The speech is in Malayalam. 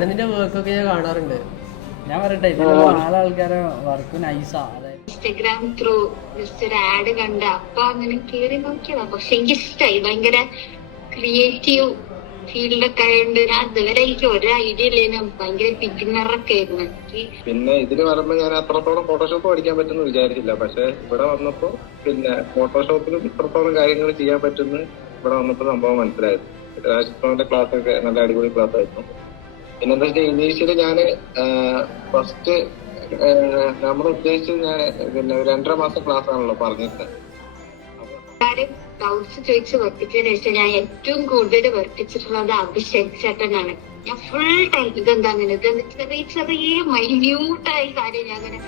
ആനന്ദിന്റെ വർക്കൊക്കെ ഞാൻ കാണാറുണ്ട്. ഞാൻ പറയട്ടെ, നാലാൾക്കാരെ വർക്ക് നൈസാ. ഇൻസ്റ്റഗ്രാം ത്രൂ ജസ്റ്റ് ഒരു ആഡ് കണ്ട അപ്പൊ അങ്ങനെ കേറി നോക്കിയതാ. പക്ഷെ എനിക്ക് ഇഷ്ടമായി. ഭയങ്കര ക്രിയേറ്റീവ് ഫീൽഡൊക്കെ ആയതുകൊണ്ട് ഞാൻ ഇതുവരെ എനിക്ക് ഒരു ഐഡിയ ഇല്ലേനും. ഭയങ്കര ബിഗിനറൊക്കെ ആയിരുന്നു. പിന്നെ ഇതിന് വരുമ്പോ ഞാൻ അത്രത്തോളം ഫോട്ടോഷോപ്പ് പഠിക്കാൻ പറ്റുമെന്ന് വിചാരിച്ചില്ല. പക്ഷെ ഇവിടെ വന്നപ്പോ പിന്നെ ഫോട്ടോഷോപ്പിലും ഇത്രത്തോളം കാര്യങ്ങൾ ചെയ്യാൻ പറ്റുന്ന ഇവിടെ വന്നപ്പോ സംഭവം മനസ്സിലായത്. രാജ്ഭവന്റെ ക്ലാസ് ഒക്കെ നല്ല അടിപൊളി ക്ലാസ് ആയിരുന്നു. പിന്നെന്താ വെച്ചാൽ ഇനീഷ്യലി ഞാന് ഫസ്റ്റ് നമ്മൾ ഉദ്ദേശിച്ചത് ഞാൻ പിന്നെ 2.5 മാസം ക്ലാസ് ആണല്ലോ പറഞ്ഞിട്ട്. ഡൗട്ട്സ് ചോദിച്ച് വർപ്പിച്ചതിന് ശേഷം ഞാൻ ഏറ്റവും കൂടുതൽ വർപ്പിച്ചിട്ടുള്ളത് അഭിഷേക് ചേട്ടനാണ്. ഞാൻ ഫുൾ ടൈം ഇതെന്താ അങ്ങനെ ചെറിയ ചെറിയ മൈന്യൂട്ടായ കാര്യം ഞാൻ അങ്ങനെ